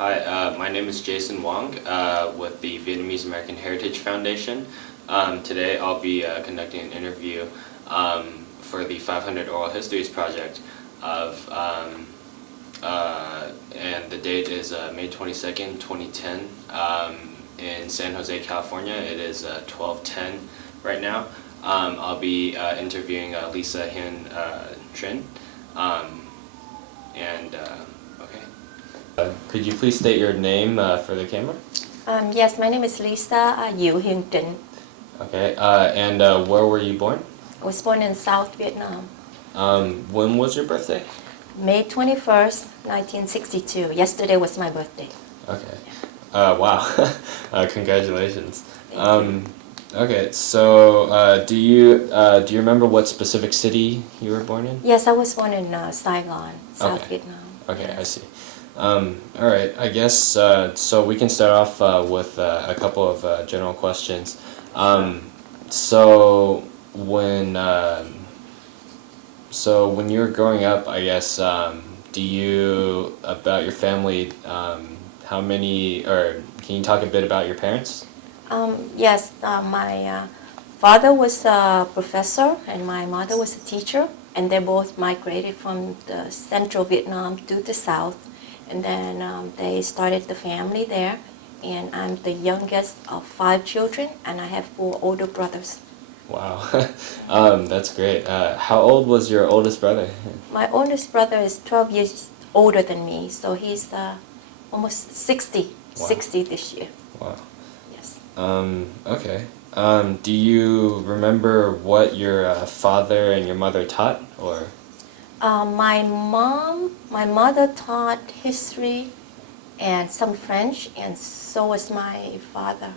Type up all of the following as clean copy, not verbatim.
Hi, my name is Jason Wong with the Vietnamese American Heritage Foundation. Today I'll be conducting an interview for the 500 Oral Histories Project and the date is May 22nd, 2010 in San Jose, California. It is 12:10 right now. I'll be interviewing Lisa Hiền Trinh. Could you please state your name for the camera? Yes, my name is Lisa Diệu Hiền Trịnh. Okay, and where were you born? I was born in South Vietnam. When was your birthday? May 21st, 1962. Yesterday was my birthday. Okay. Wow. Congratulations. Thank you. Okay, so do you remember what specific city you were born in? Yes, I was born in Saigon, South Vietnam. Okay, yes. I see. All right, I guess so we can start off with a couple of general questions. So when you were growing up, I guess, about your family, how many, or can you talk a bit about your parents? Yes, my father was a professor and my mother was a teacher, and they both migrated from the central Vietnam to the south, and then they started the family there, and I'm the youngest of 5 children, and I have 4 older brothers. Wow, that's great. How old was your oldest brother? My oldest brother is 12 years older than me, so he's almost 60, Wow. 60 this year. Wow. Yes. Okay. Do you remember what your father and your mother taught, or? My mother taught history and some French, and so was my father.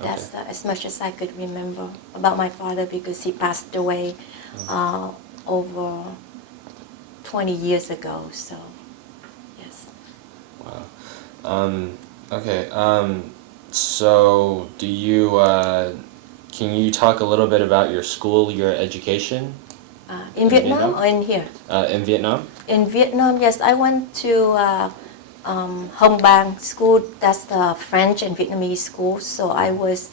That's as much as I could remember about my father, because he passed away over 20 years ago, so yes. Wow. Okay. So do you, can you talk a little bit about your school, your education? In Vietnam or in here? In Vietnam? In Vietnam, yes. I went to Hồng Bàng school. That's the French and Vietnamese school. So I was,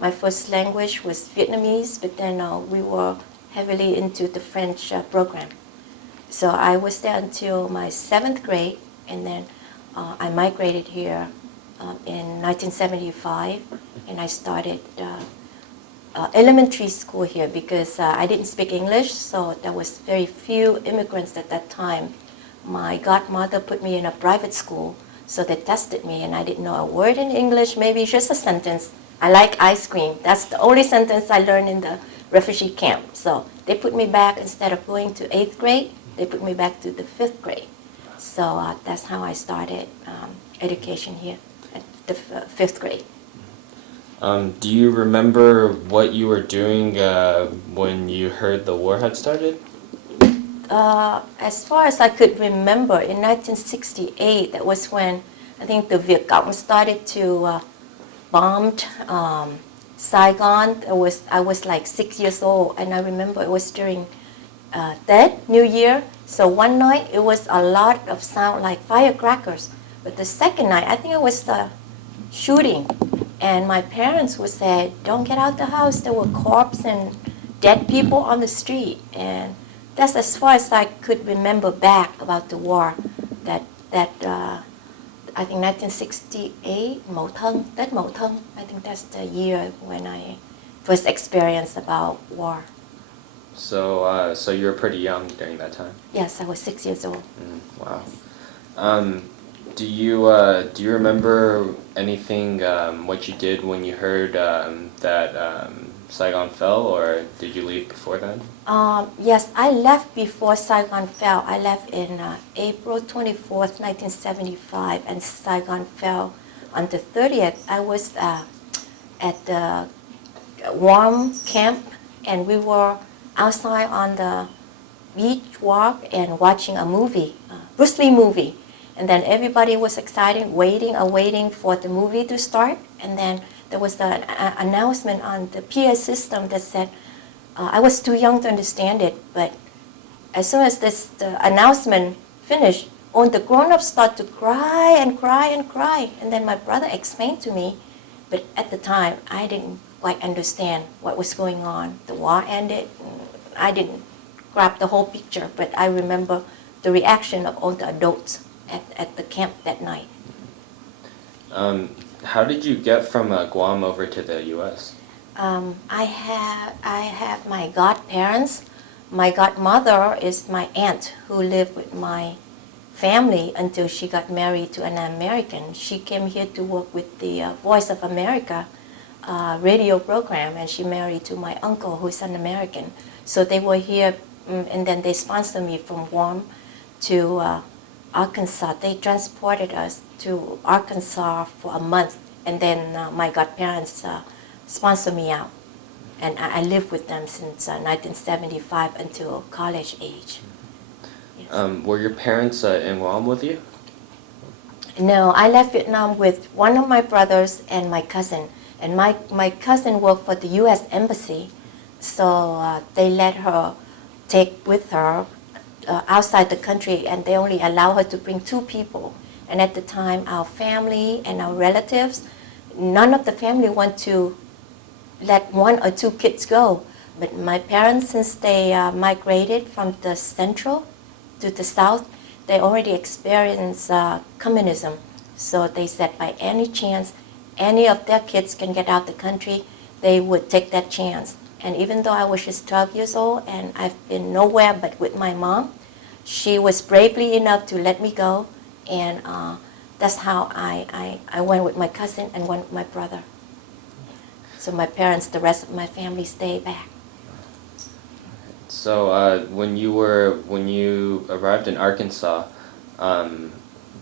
my first language was Vietnamese, but then we were heavily into the French program. So I was there until my 7th grade, and then I migrated here in 1975, and I started elementary school here because I didn't speak English, so there was very few immigrants at that time. My godmother put me in a private school, so they tested me, and I didn't know a word in English, maybe just a sentence. I like ice cream. That's the only sentence I learned in the refugee camp. So they put me back, instead of going to 8th grade, they put me back to the 5th grade. So that's how I started education here at the 5th grade. Do you remember what you were doing when you heard the war had started? As far as I could remember, in 1968, that was when I think the Viet Cong started to bomb Saigon. I was like 6 years old, and I remember it was during Tết, New Year. So one night it was a lot of sound like firecrackers, but the second night I think it was the shooting. And my parents would say, "Don't get out the house." There were corpses and dead people on the street, and that's as far as I could remember back about the war. I think 1968, Mậu Thân, Tết Mậu Thân. I think that's the year when I first experienced about war. So, so you were pretty young during that time? Yes, I was 6 years old. Wow. Do you remember anything what you did when you heard that Saigon fell, or did you leave before then? Yes, I left before Saigon fell. I left in April 24th, 1975, and Saigon fell on the 30th. I was at the Guam camp, and we were outside on the beach walk and watching a movie, Bruce Lee movie. And then everybody was excited, waiting for the movie to start. And then there was an announcement on the PA system that said, I was too young to understand it, but as soon as the announcement finished, all the grown-ups start to cry and cry and cry. And then my brother explained to me, but at the time, I didn't quite understand what was going on. The war ended. I didn't grab the whole picture, but I remember the reaction of all the adults at the camp that night. How did you get from Guam over to the U.S.? I have my godparents. My godmother is my aunt who lived with my family until she got married to an American. She came here to work with the Voice of America radio program, and she married to my uncle who's an American. So they were here, and then they sponsored me from Guam to Arkansas. They transported us to Arkansas for a month, and then my godparents sponsored me out. And I lived with them since 1975 until college age. Yes. Were your parents in Guam with you? No, I left Vietnam with one of my brothers and my cousin. And my cousin worked for the U.S. Embassy, so they let her take with her outside the country, and they only allow her to bring 2 people. And at the time, our family and our relatives, none of the family want to let 1 or 2 kids go. But my parents, since they migrated from the central to the south, they already experienced communism. So they said by any chance, any of their kids can get out the country, they would take that chance. And even though I was just 12 years old and I've been nowhere but with my mom, she was bravely enough to let me go. And that's how I went with my cousin and went with my brother. So my parents, the rest of my family stayed back. So when you arrived in Arkansas,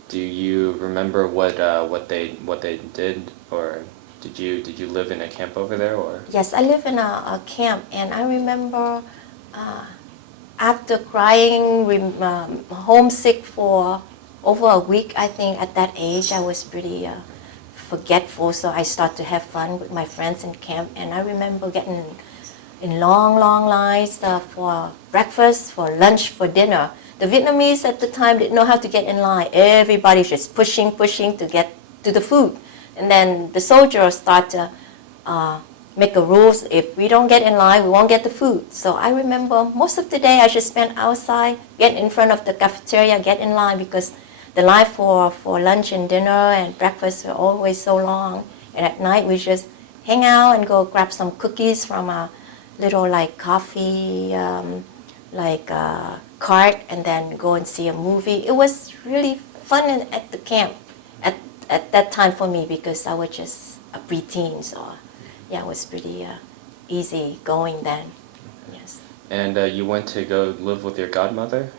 do you remember what they did, or did you live in a camp over there, or? Yes, I live in a camp, and I remember after crying, homesick for over a week. I think at that age I was pretty forgetful, so I started to have fun with my friends in camp. And I remember getting in long lines for breakfast, for lunch, for dinner. The Vietnamese at the time didn't know how to get in line. Everybody's just pushing to get to the food. And then the soldiers start to make a rules. If we don't get in line, we won't get the food. So I remember most of the day I just spent outside, get in front of the cafeteria, get in line, because the line for lunch and dinner and breakfast were always so long. And at night we just hang out and go grab some cookies from a little like coffee cart, and then go and see a movie. It was really fun at the camp at that time for me, because I was just a preteen. So yeah, it was pretty easy going then. Yes. And you went to go live with your godmother?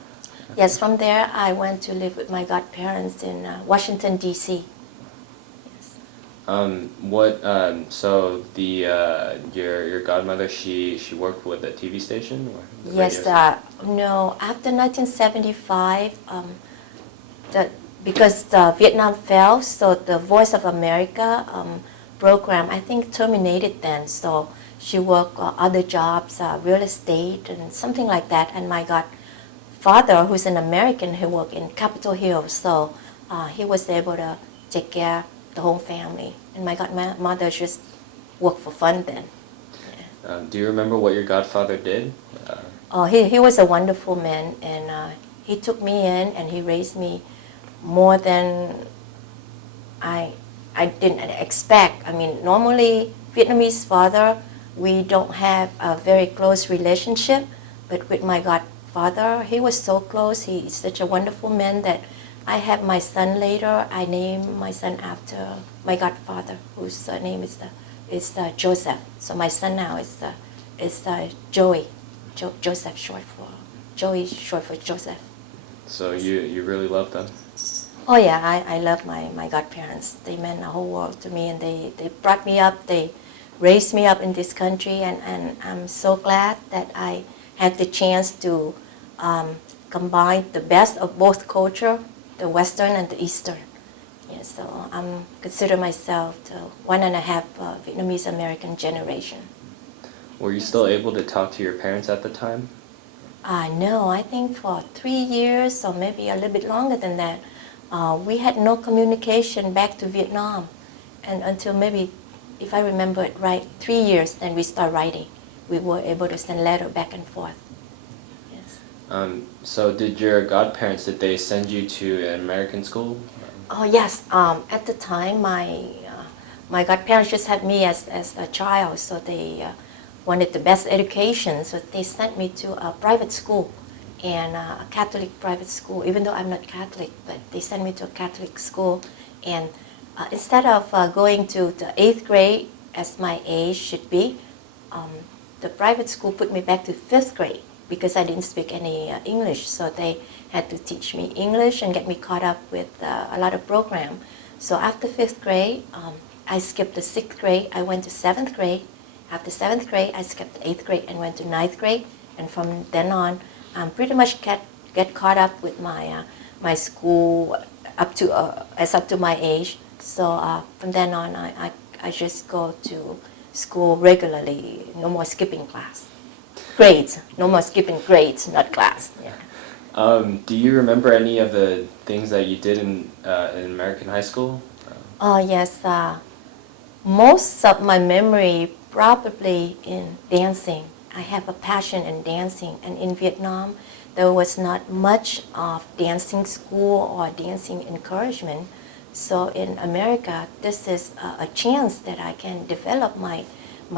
Yes, from there I went to live with my godparents in Washington, D.C. Yes. So your godmother, she worked with a TV station, or the Yes, radio station? no. After 1975, because Vietnam fell, so the Voice of America program, I think, terminated then. So she worked other jobs, real estate and something like that. And my godfather, who's an American, he worked in Capitol Hill, so he was able to take care of the whole family. And my godmother just worked for fun then. Yeah. Do you remember what your godfather did? He was a wonderful man, and he took me in and he raised me more than I didn't expect. I mean, normally Vietnamese father, we don't have a very close relationship, but with my godfather, he was so close. He's such a wonderful man that I have my son later. I named my son after my godfather, whose name is Joseph. So my son now is Joey. Joseph, short for Joey, short for Joseph. So you really love them? Oh yeah, I love my godparents. They meant the whole world to me, and they brought me up, they raised me up in this country, and I'm so glad that I had the chance to combine the best of both culture, the Western and the Eastern. Yeah, so I consider myself the 1.5 Vietnamese American generation. Were you still able to talk to your parents at the time? No, I think for 3 years or maybe a little bit longer than that, we had no communication back to Vietnam. And until maybe, if I remember it right, 3 years, then we start writing. We were able to send letter back and forth. Yes. So did your godparents, did they send you to an American school? Oh yes. At the time, my godparents just had me as a child, so they wanted the best education. So they sent me to a private school, and a Catholic private school. Even though I'm not Catholic, but they sent me to a Catholic school, and instead of going to the 8th grade as my age should be, the private school put me back to 5th grade because I didn't speak any English. So they had to teach me English and get me caught up with a lot of program. So after 5th grade, I skipped the 6th grade. I went to 7th grade. After 7th grade, I skipped the 8th grade and went to 9th grade. And from then on, pretty much get caught up with my school up to my age. So from then on, I just go to school regularly. No more skipping class. Grades. No more skipping grades, not class. Yeah. Do you remember any of the things that you did in American high school? Oh yes. Most of my memory probably in dancing. I have a passion in dancing, and in Vietnam, there was not much of dancing school or dancing encouragement. So in America, this is a chance that I can develop my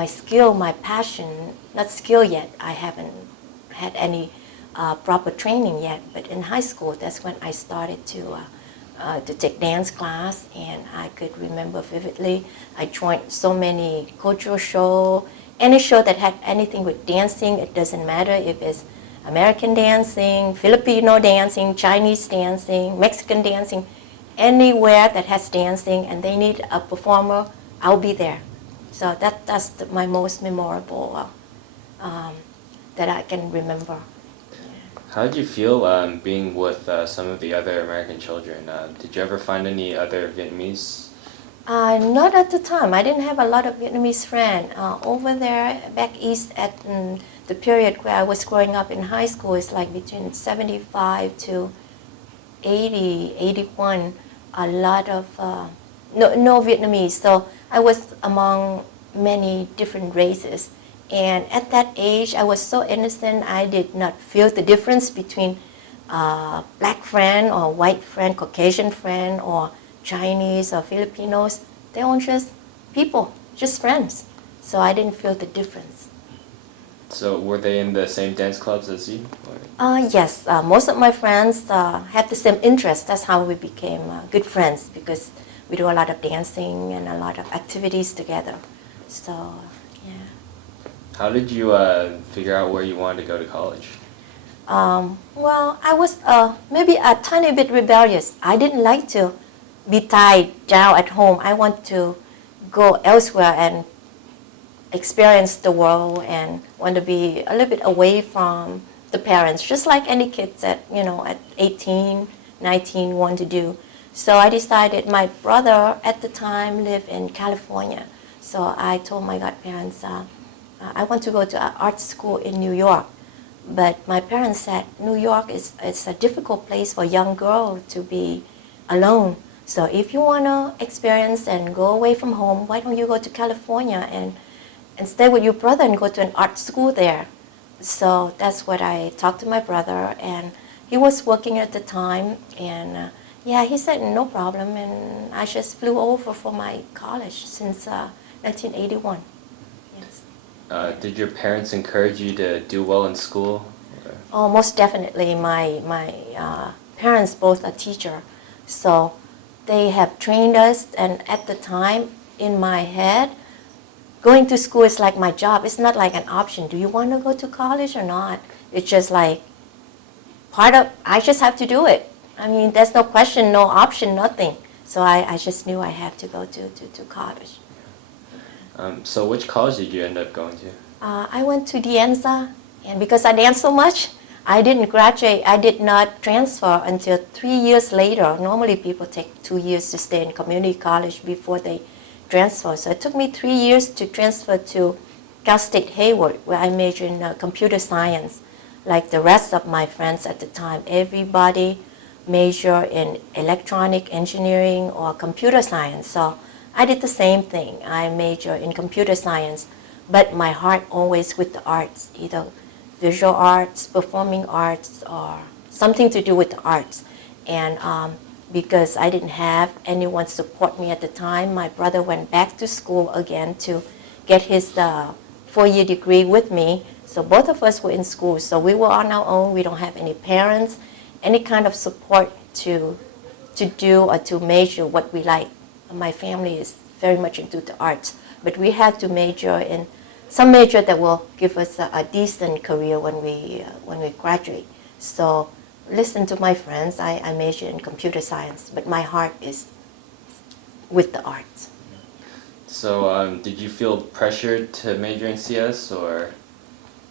skill, my passion. Not skill yet. I haven't had any proper training yet. But in high school, that's when I started to take dance class, and I could remember vividly. I joined so many cultural shows. Any show that had anything with dancing, it doesn't matter if it's American dancing, Filipino dancing, Chinese dancing, Mexican dancing, anywhere that has dancing and they need a performer, I'll be there. So that's my most memorable that I can remember. How did you feel being with some of the other American children? Did you ever find any other Vietnamese? Not at the time. I didn't have a lot of Vietnamese friends. Over there, back east at the period where I was growing up in high school, is like between 75 to 80, 81, a lot of, no Vietnamese. So I was among many different races. And at that age, I was so innocent, I did not feel the difference between black friend or white friend, Caucasian friend, or Chinese or Filipinos. They were just people, just friends. So I didn't feel the difference. So were they in the same dance clubs as you? Yes, most of my friends had the same interest. That's how we became good friends, because we do a lot of dancing and a lot of activities together. So, yeah. How did you figure out where you wanted to go to college? Well, I was maybe a tiny bit rebellious. I didn't like to be tied down at home. I want to go elsewhere and experience the world and want to be a little bit away from the parents, just like any kids at 18, 19 want to do. So I decided, my brother at the time lived in California. So I told my godparents, I want to go to an art school in New York. But my parents said, New York is a difficult place for a young girl to be alone. So if you want to experience and go away from home, why don't you go to California and stay with your brother and go to an art school there? So that's what I talked to my brother, and he was working at the time, and he said no problem, and I just flew over for my college since 1981. Yes. Did your parents encourage you to do well in school? Oh, most definitely. My parents both are teacher, so they have trained us, and at the time, in my head, going to school is like my job. It's not like an option. Do you want to go to college or not? It's just like I just have to do it. I mean, there's no question, no option, nothing. So I just knew I had to go to college. So which college did you end up going to? I went to Dienza, and because I danced so much, I didn't graduate. I did not transfer until 3 years later. Normally people take 2 years to stay in community college before they transfer. So it took me 3 years to transfer to Cal State Hayward, where I majored in computer science. like the rest of my friends at the time. Everybody major in electronic engineering or computer science. So I did the same thing. I major in computer science, but my heart always with the arts, either visual arts, performing arts, or something to do with the arts. And because I didn't have anyone support me at the time, my brother went back to school again to get his 4-year degree with me. So both of us were in school. So we were on our own. We don't have any parents, any kind of support to do or to major what we like. My family is very much into the arts, but we had to major in some major that will give us a decent career when we graduate. So listen to my friends. I majored in computer science, but my heart is with the arts. So did you feel pressured to major in CS or?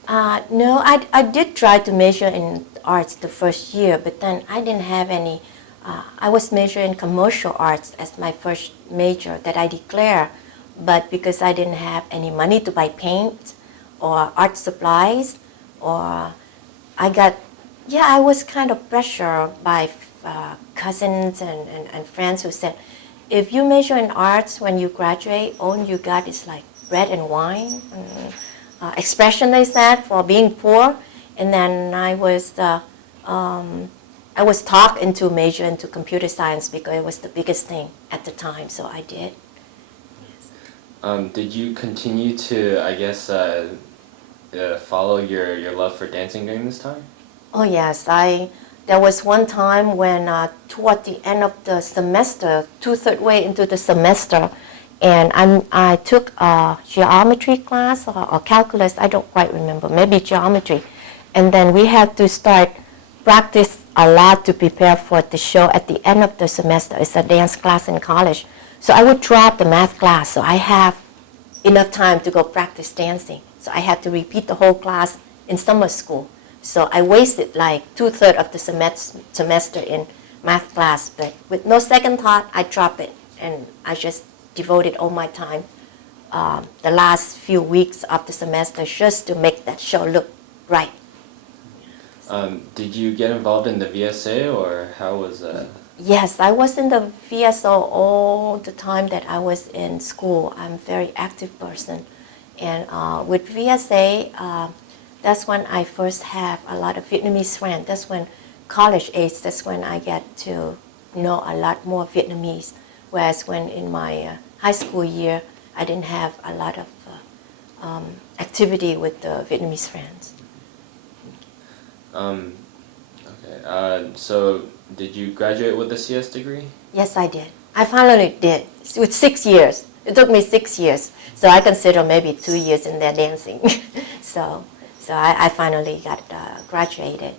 No, I did try to major in arts the first year, but then I didn't have any. I was majoring in commercial arts as my first major that I declared, but because I didn't have any money to buy paint or art supplies, or I was kind of pressured by cousins and friends who said, if you major in arts when you graduate, all you got is like bread and wine. Expression they said for being poor. And then I was talked into major into computer science because it was the biggest thing at the time, so I did. Did you continue to, I guess, follow your love for dancing during this time? Oh yes, there was one time when toward the end of the semester, 2/3 way into the semester, and I took a geometry class or calculus, I don't quite remember, maybe geometry. And then we had to start practice a lot to prepare for the show at the end of the semester. It's a dance class in college. So I would drop the math class, so I have enough time to go practice dancing. So I had to repeat the whole class in summer school. So I wasted like 2/3 of the semester in math class, but with no second thought, I dropped it, and I just devoted all my time the last few weeks of the semester just to make that show look right. Did you get involved in the VSA, or how was that? Yes, I was in the VSO all the time that I was in school. I'm a very active person. And with VSA, that's when I first have a lot of Vietnamese friends. That's when college age, that's when I get to know a lot more Vietnamese. Whereas when in my high school year, I didn't have a lot of activity with the Vietnamese friends. Okay. So did you graduate with a CS degree? Yes, I did. I finally did with 6 years. It took me 6 years, so I consider maybe 2 years in there dancing. so I finally got graduated.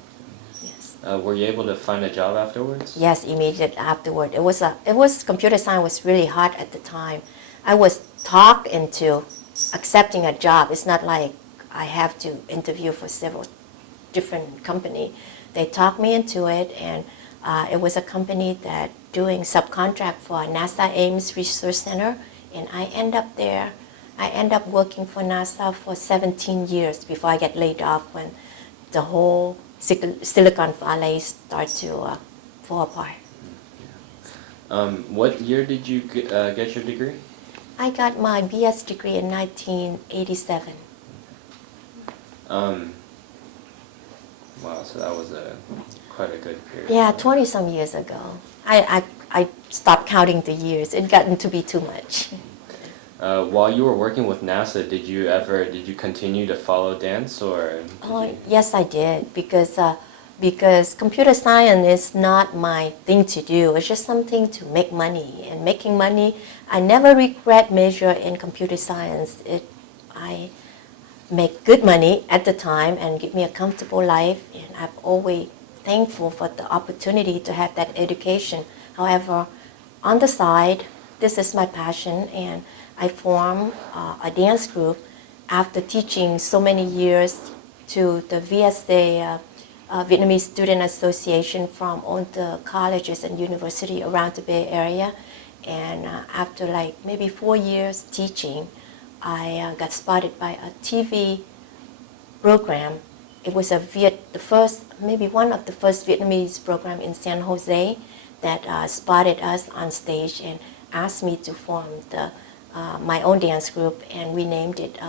Yes. Were you able to find a job afterwards? Yes, immediately afterward. It was computer science was really hot at the time. I was talked into accepting a job. It's not like I have to interview for several different company. They talked me into it, and it was a company that doing subcontract for NASA Ames Research Center, and I end up there. I end up working for NASA for 17 years before I get laid off when the whole Silicon Valley started to fall apart. What year did you get your degree? I got my BS degree in 1987. Wow, so that was quite a good period. Yeah, 20-some years ago. I stopped counting the years. It gotten to be too much. While you were working with NASA, did you continue to follow dance, or? Yes, I did, because computer science is not my thing to do. It's just something to make money, and making money. I never regret major in computer science. I make good money at the time and give me a comfortable life, and I've always thankful for the opportunity to have that education. However, on the side, this is my passion, and I formed a dance group after teaching so many years to the VSA, Vietnamese Student Association, from all the colleges and university around the Bay Area. And after like maybe 4 years teaching, I got spotted by a TV program it was maybe one of the first Vietnamese program in San Jose that spotted us on stage and asked me to form my own dance group, and we named it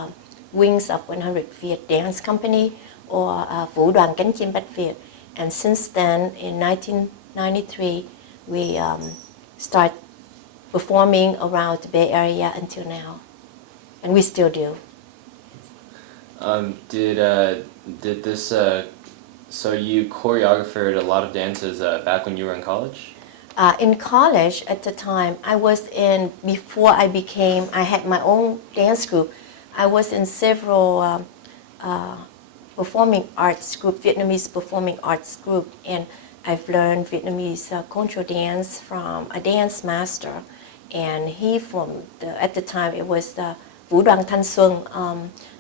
Wings of 100 Feet Dance Company, or Vũ đoàn cánh chim Bách Việt. And since then, in 1993, we start performing around the Bay Area until now, and we still do. Did this? So you choreographed a lot of dances back when you were in college? In college at the time, before I had my own dance group, I was in several performing arts group, Vietnamese performing arts group, and I've learned Vietnamese control dance from a dance master, and at the time it was Vũ đoàn Thanh Xuân.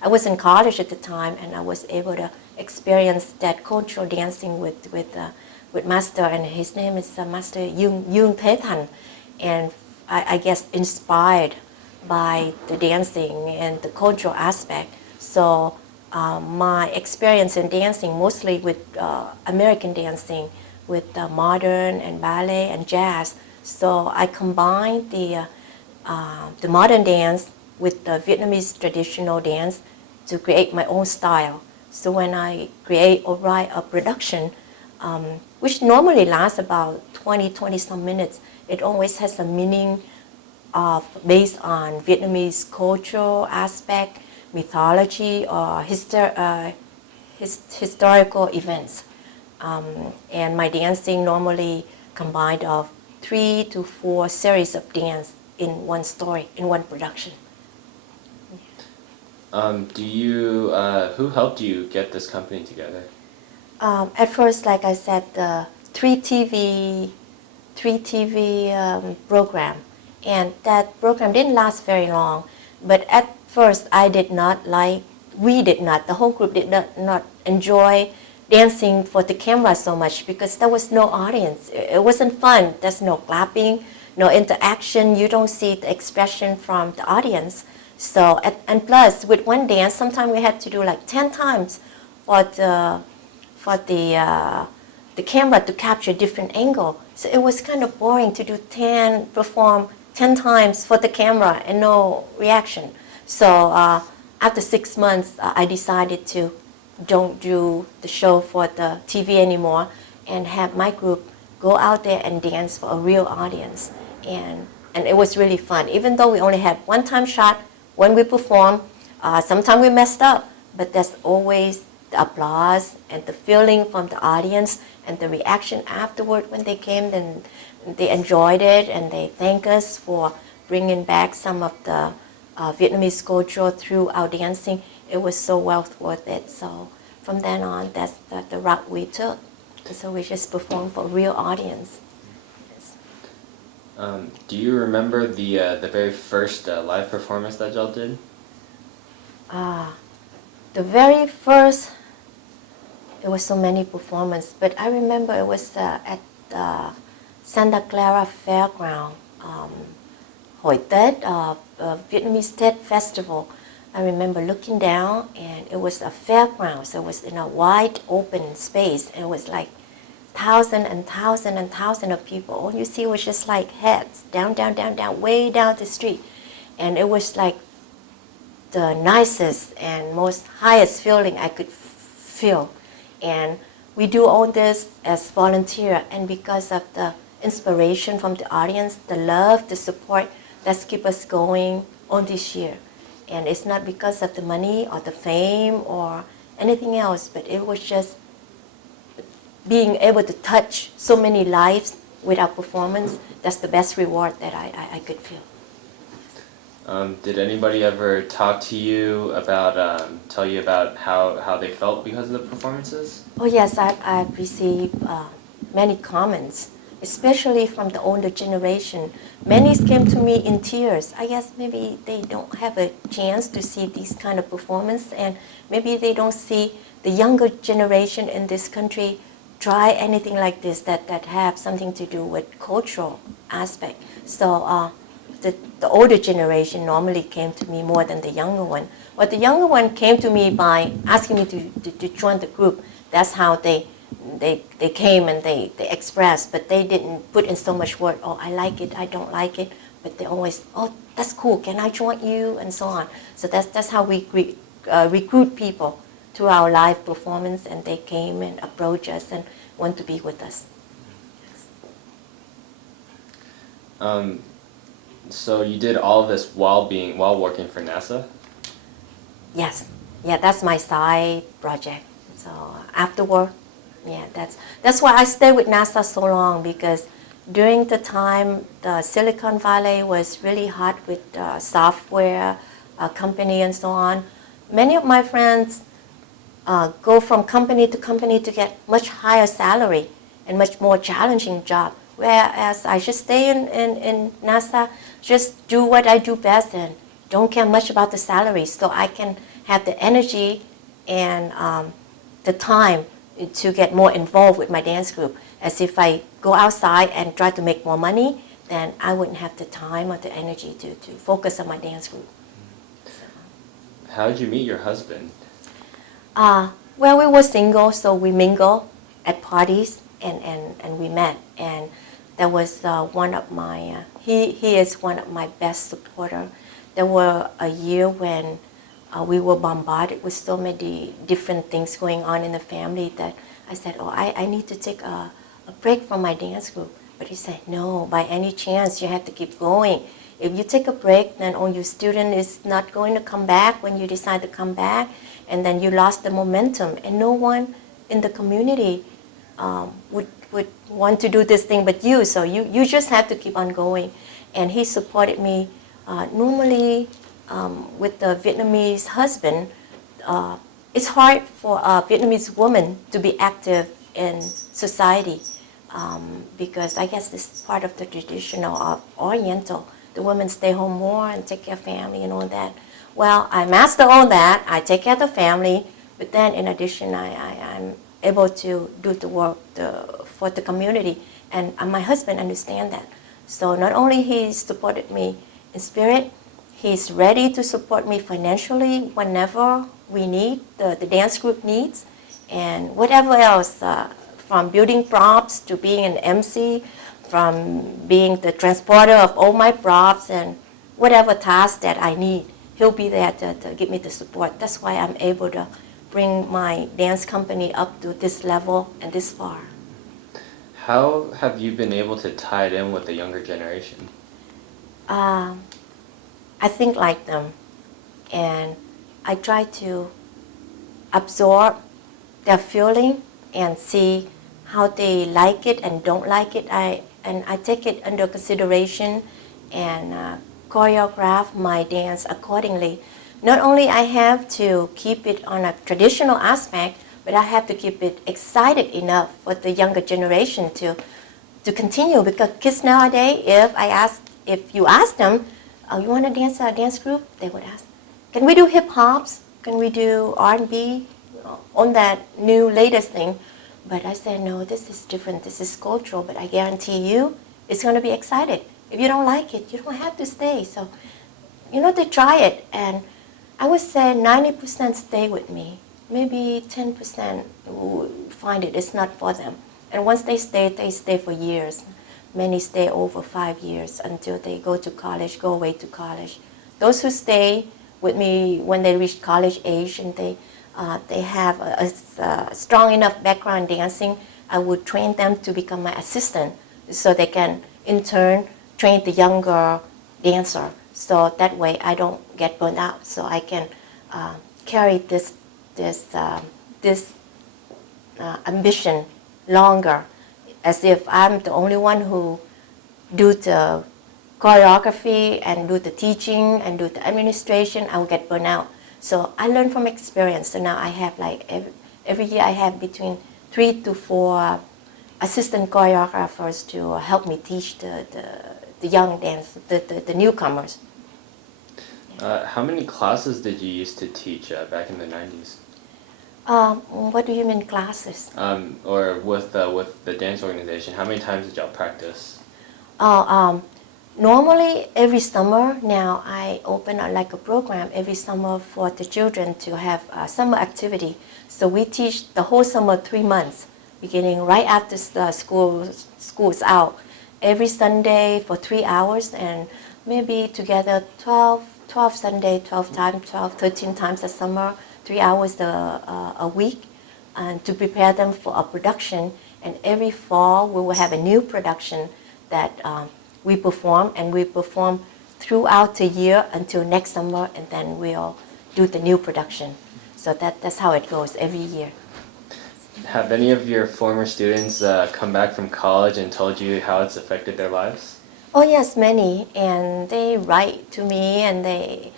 I was in college at the time, and I was able to experience that control dancing with master, and his name is Master Yoon Thế Thành, and I guess inspired by the dancing and the cultural aspect. So my experience in dancing, mostly with American dancing, with modern and ballet and jazz. So I combined the modern dance with the Vietnamese traditional dance to create my own style. So when I create or write a production, which normally lasts about 20 some minutes, it always has a meaning based on Vietnamese cultural aspect, mythology, or historical events. And my dancing normally combined of 3 to 4 series of dance in one story, in one production. Who helped you get this company together? At first, like I said, the 3TV program, and that program didn't last very long. But at first, the whole group did not enjoy dancing for the camera so much, because there was no audience. It wasn't fun. There's no clapping, no interaction. You don't see the expression from the audience. So, and plus, with one dance, sometimes we had to do like 10 times for the camera to capture different angle. So it was kind of boring to perform 10 times for the camera and no reaction. So after 6 months, I decided to don't do the show for the TV anymore, and have my group go out there and dance for a real audience. And it was really fun. Even though we only had one time shot when we perform, sometimes we messed up, but there's always the applause and the feeling from the audience and the reaction afterward when they came. Then they enjoyed it, and they thank us for bringing back some of the Vietnamese culture through our dancing. It was so well worth it. So from then on, that's the route we took. So we just performed for a real audience. Do you remember the very first live performance that y'all did? The very first, there was so many performances, but I remember it was at the Santa Clara Fairground, Hội Tết, Vietnamese Tết Festival. I remember looking down, and it was a fairground, so it was in a wide open space, and it was like thousands of people. All you see was just like heads, down, way down the street. And it was like the nicest and most highest feeling I could feel. And we do all this as volunteer, and because of the inspiration from the audience, the love, the support, that's keep us going on this year. And it's not because of the money or the fame or anything else, but it was just being able to touch so many lives with our performance. That's the best reward that I could feel. Did anybody ever talk to you about, tell you about how they felt because of the performances? Oh yes, I've received many comments, especially from the older generation. Many came to me in tears. I guess maybe they don't have a chance to see these kind of performance, and maybe they don't see the younger generation in this country try anything like this that have something to do with cultural aspect. So the older generation normally came to me more than the younger one. But the younger one came to me by asking me to join the group. That's how they came and they expressed, but they didn't put in so much work. Oh, I like it, I don't like it. But they always, oh, that's cool, can I join you, and so on. So that's how we recruit people to our live performance, and they came and approached us and want to be with us. So you did all of this while working for NASA? Yes, yeah, that's my side project. So after work, yeah, that's why I stayed with NASA so long, because during the time the Silicon Valley was really hot with software company and so on. Many of my friends go from company to get much higher salary and much more challenging job. Whereas I just stay in NASA, just do what I do best and don't care much about the salary, so I can have the energy and the time to get more involved with my dance group. As if I go outside and try to make more money, then I wouldn't have the time or the energy to focus on my dance group. How did you meet your husband? Well, we were single, so we mingle at parties, and we met. And that was one of my, he is one of my best supporter. There were a year when we were bombarded with so many different things going on in the family that I said, oh, I need to take a break from my dance group. But he said, no, by any chance, you have to keep going. If you take a break, then all your student is not going to come back when you decide to come back, and then you lost the momentum, and no one in the community would want to do this thing but you, so you just have to keep on going. And he supported me. Normally, with the Vietnamese husband, it's hard for a Vietnamese woman to be active in society because I guess this is part of the traditional Oriental. The women stay home more and take care of family and all that. Well, I master all that. I take care of the family, but then in addition, I'm able to do the work for the community, and my husband understands that. So not only he supported me in spirit, he's ready to support me financially whenever we need, the dance group needs, and whatever else, from building props to being an MC, from being the transporter of all my props and whatever task that I need, he'll be there to give me the support. That's why I'm able to bring my dance company up to this level and this far. How have you been able to tie it in with the younger generation? I think like them, and I try to absorb their feeling and see how they like it and don't like it. I take it under consideration and choreograph my dance accordingly. Not only I have to keep it on a traditional aspect, but I have to keep it excited enough for the younger generation to continue. Because kids nowadays, if you ask them, oh, you want to dance a dance group? They would ask, can we do hip hops? Can we do R&B on that new latest thing? But I said, no, this is different. This is cultural, but I guarantee you it's going to be excited. If you don't like it, you don't have to stay. So, they try it. And I would say 90% stay with me. Maybe 10% will find it's not for them. And once they stay for years. Many stay over 5 years until they go away to college. Those who stay with me when they reach college age and they have a strong enough background in dancing, I would train them to become my assistant so they can, in turn, train the younger dancer. So that way I don't get burned out. So I can carry this ambition longer, as if I'm the only one who do the choreography and do the teaching and do the administration. I will get burned out. So I learn from experience. So now I have every year I have between 3 to 4 assistant choreographers to help me teach the young dance, the newcomers. How many classes did you used to teach back in the 90s? What do you mean classes? Or with the dance organization, how many times did y'all practice? Normally, every summer now I open like a program every summer for the children to have summer activity. So we teach the whole summer 3 months, beginning right after the school's out. Every Sunday for 3 hours, and maybe together 12 Sunday, 12 times, 12, 13 times a summer, 3 hours a week, and to prepare them for a production. And every fall we will have a new production that we perform, and we perform throughout the year until next summer, and then we'll do the new production. So that's how it goes every year. Have any of your former students come back from college and told you how it's affected their lives? Oh yes, many, and they write to me and they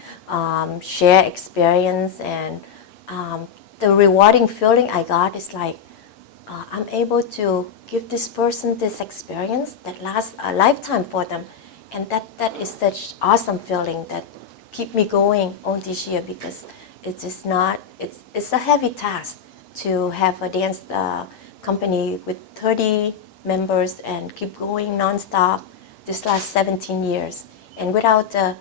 share experience, and the rewarding feeling I got is like I'm able to give this person this experience that lasts a lifetime for them, and that is such awesome feeling that keep me going all this year, because it's a heavy task to have a dance company with 30 members and keep going nonstop this last 17 years. And without the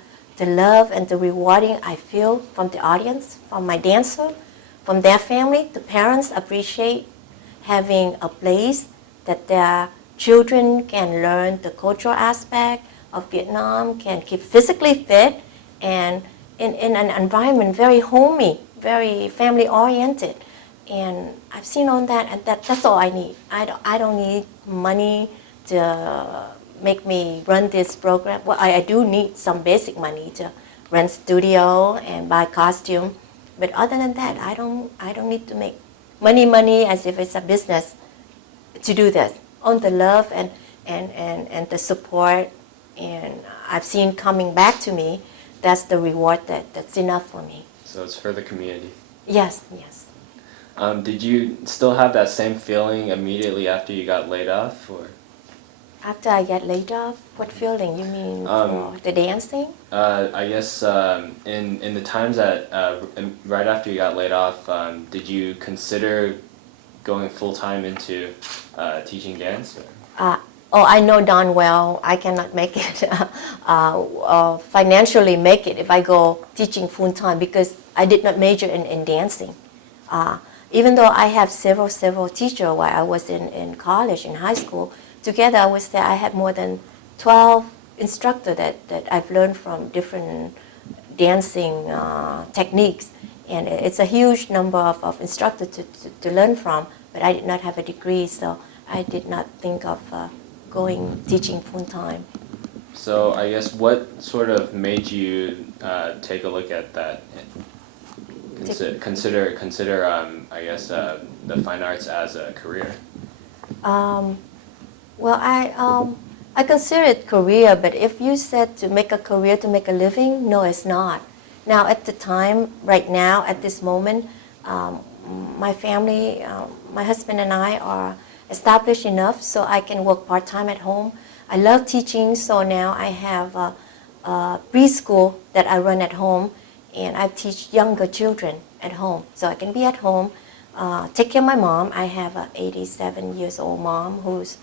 love and the rewarding I feel from the audience, from my dancer, from their family, the parents appreciate having a place that their children can learn the cultural aspect of Vietnam, can keep physically fit, and in an environment very homey, very family oriented. And I've seen all that, and that's all I need. I don't need money to make me run this program. Well, I do need some basic money to rent studio and buy costume, but other than that, I don't need to make money as if it's a business to do this. On the love and the support, and I've seen coming back to me, that's the reward that's enough for me. So it's for the community. Yes. Did you still have that same feeling immediately after you got laid off, or? After I get laid off, what feeling? You mean for the dancing? I guess in the times that right after you got laid off, did you consider going full time into teaching dance? I know darn well I cannot make it financially make it if I go teaching full time, because I did not major in dancing. Even though I have several teachers while I was in college, in high school, together I would say I had more than 12 instructors that I've learned from different dancing techniques. And it's a huge number of instructors to learn from, but I did not have a degree, so I did not think of going teaching full time. So I guess what sort of made you take a look at that? Consider I guess the fine arts as a career. Well, I consider it career, but if you said to make a career, to make a living, no, it's not. Now, at the time, right now, at this moment, my family, my husband and I are established enough so I can work part-time at home. I love teaching, so now I have a preschool that I run at home, and I teach younger children at home. So I can be at home, take care of my mom. I have an 87 years old mom who's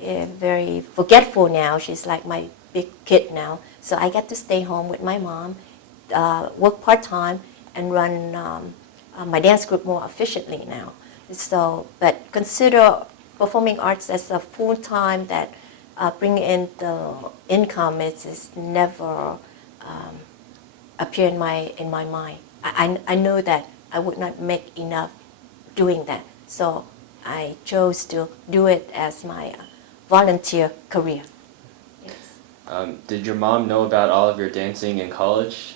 very forgetful now. She's like my big kid now. So I get to stay home with my mom, work part-time, and run my dance group more efficiently now. So, but consider performing arts as a full-time that bring in the income. It's never appear in my mind. I know that I would not make enough doing that. So I chose to do it as my volunteer career. Yes. Did your mom know about all of your dancing in college?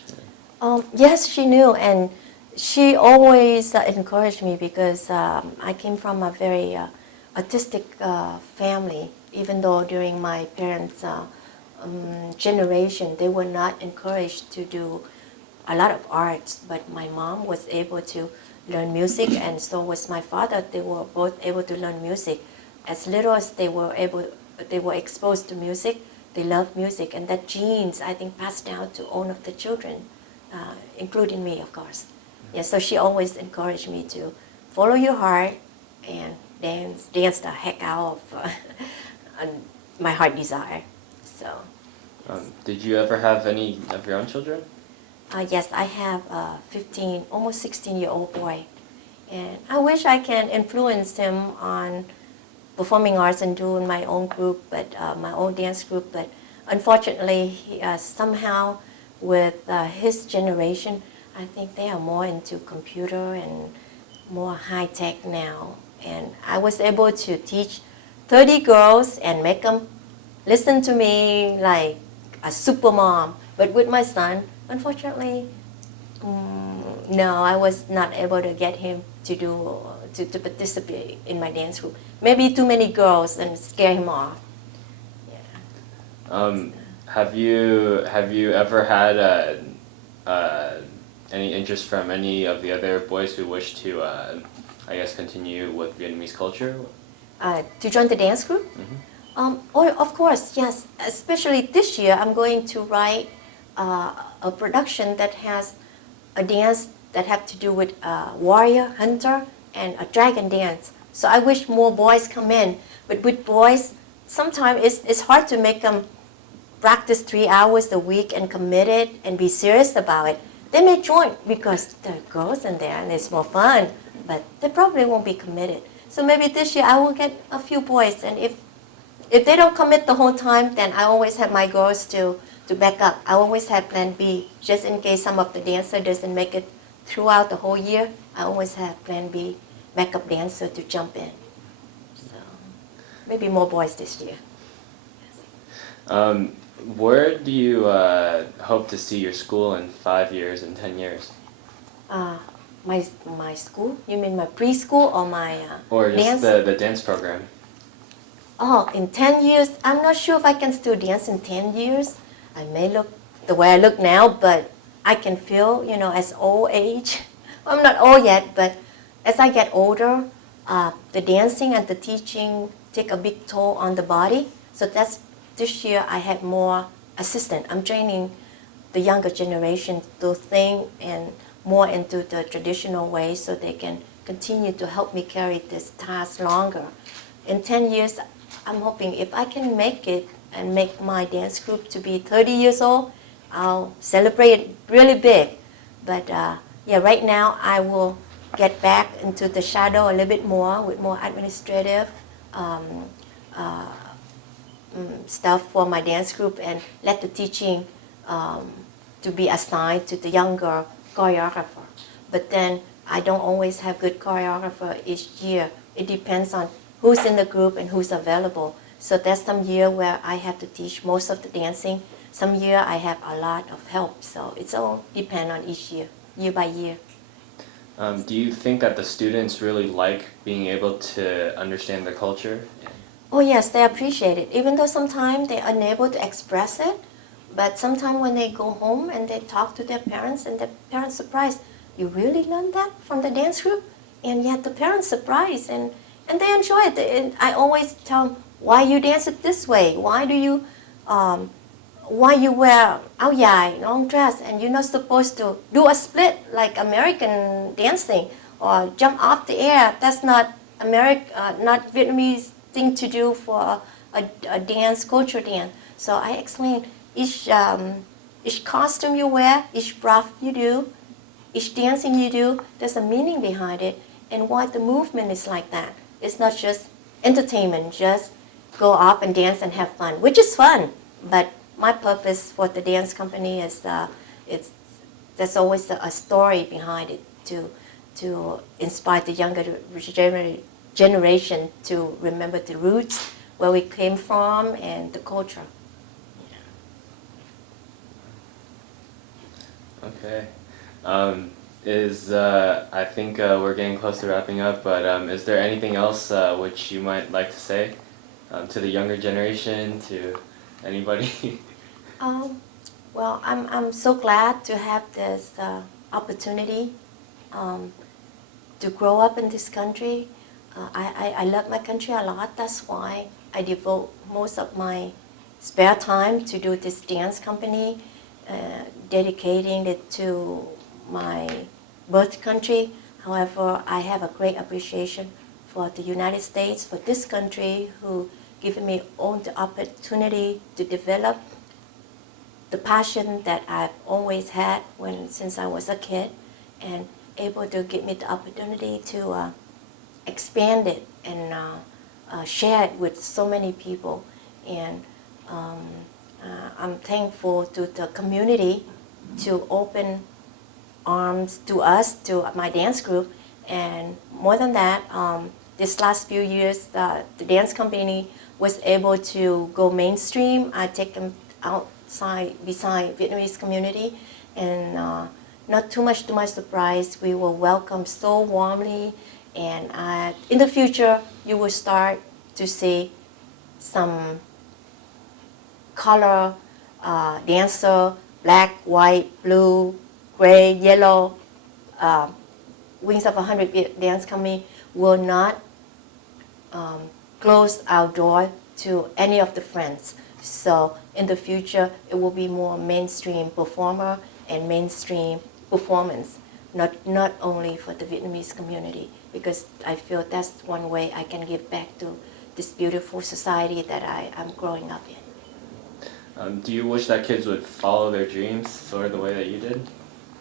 Yes, she knew, and she always encouraged me, because I came from a very artistic family. Even though during my parents' generation, they were not encouraged to do a lot of arts, but my mom was able to learn music, and so was my father. They were both able to learn music. As little as they were exposed to music, they loved music, and that genes, I think, passed down to all of the children, including me, of course. Yeah, so she always encouraged me to follow your heart and dance the heck out of my heart desire. So. Did you ever have any of your own children? Yes, I have a 15, almost 16-year-old boy. And I wish I can influence him on performing arts and doing my own group, but my own dance group. But unfortunately, somehow with his generation, I think they are more into computer and more high-tech now. And I was able to teach 30 girls and make them listen to me like a super mom. But with my son, unfortunately, no, I was not able to get him to participate in my dance group. Maybe too many girls and scare him off. Yeah. Have you ever had any interest from any of the other boys who wish to, I guess, continue with Vietnamese culture? To join the dance group? Mm-hmm. Of course, yes. Especially this year, I'm going to write a production that has a dance that have to do with warrior, hunter, and a dragon dance. So I wish more boys come in. But with boys, sometimes it's hard to make them practice 3 hours a week and commit it and be serious about it. They may join because there are girls in there and it's more fun, but they probably won't be committed. So maybe this year I will get a few boys, and if they don't commit the whole time, then I always have my girls to back up. I always have plan B, just in case some of the dancer doesn't make it throughout the whole year. I always have plan B, backup dancer to jump in. So maybe more boys this year. Yes. Where do you hope to see your school in 5 years and 10 years? My school? You mean my preschool or my or just dance? the dance program? Oh, in 10 years, I'm not sure if I can still dance in 10 years. I may look the way I look now, but I can feel, as old age. I'm not old yet, but as I get older, the dancing and the teaching take a big toll on the body. So this year I had more assistant. I'm training the younger generation to think and more into the traditional way so they can continue to help me carry this task longer. In 10 years, I'm hoping if I can make it and make my dance group to be 30 years old, I'll celebrate it really big. But right now I will get back into the shadow a little bit more with more administrative stuff for my dance group and let the teaching to be assigned to the younger choreographer. But then I don't always have good choreographer each year. It depends on who's in the group and who's available. So there's some year where I have to teach most of the dancing. Some year I have a lot of help. So it's all depend on each year by year. Do you think that the students really like being able to understand the culture? Oh yes, they appreciate it. Even though sometimes they're unable to express it, but sometimes when they go home and they talk to their parents and the parents surprised, you really learned that from the dance group? And yet the parents surprised and they enjoy it. And I always tell them, why you dance it this way? Why you wear áo dài, long dress, and you're not supposed to do a split like American dancing or jump off the air? That's not not Vietnamese thing to do for a dance, culture dance. So I explain each costume you wear, each breath you do, each dancing you do, there's a meaning behind it and why the movement is like that. It's not just entertainment, just go off and dance and have fun, which is fun. But my purpose for the dance company is there's always a story behind it to inspire the younger generation to remember the roots, where we came from, and the culture. Okay. I think we're getting close to wrapping up, but is there anything else which you might like to say to the younger generation, to anybody? Well, I'm so glad to have this opportunity to grow up in this country. I love my country a lot. That's why I devote most of my spare time to do this dance company, dedicating it to my birth country. However, I have a great appreciation for the United States, for this country, who given me all the opportunity to develop the passion that I've always had since I was a kid, and able to give me the opportunity to expand it and share it with so many people. And I'm thankful to the community to open arms to us, to my dance group. And more than that, this last few years, the dance company was able to go mainstream. I take them outside, beside Vietnamese community, and not too much to my surprise, we were welcomed so warmly. And in the future, you will start to see some color dancer, black, white, blue, gray, yellow. Wings of 100 Dance Company will not close our door to any of the friends. So in the future, it will be more mainstream performer and mainstream performance, not only for the Vietnamese community, because I feel that's one way I can give back to this beautiful society that I'm growing up in. Do you wish that kids would follow their dreams sort of the way that you did?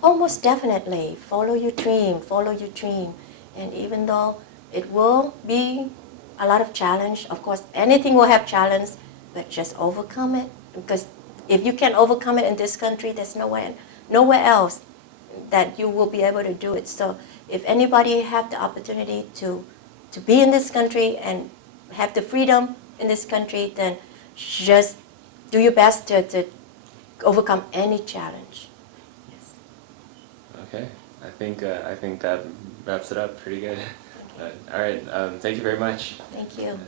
Oh, most definitely. Follow your dream, follow your dream. And even though it will be a lot of challenge, of course, anything will have challenge, but just overcome it. Because if you can overcome it in this country, there's nowhere else that you will be able to do it. So if anybody have the opportunity to be in this country and have the freedom in this country, then just do your best to overcome any challenge. Yes. Okay, I think that wraps it up pretty good. All right, thank you very much. Thank you.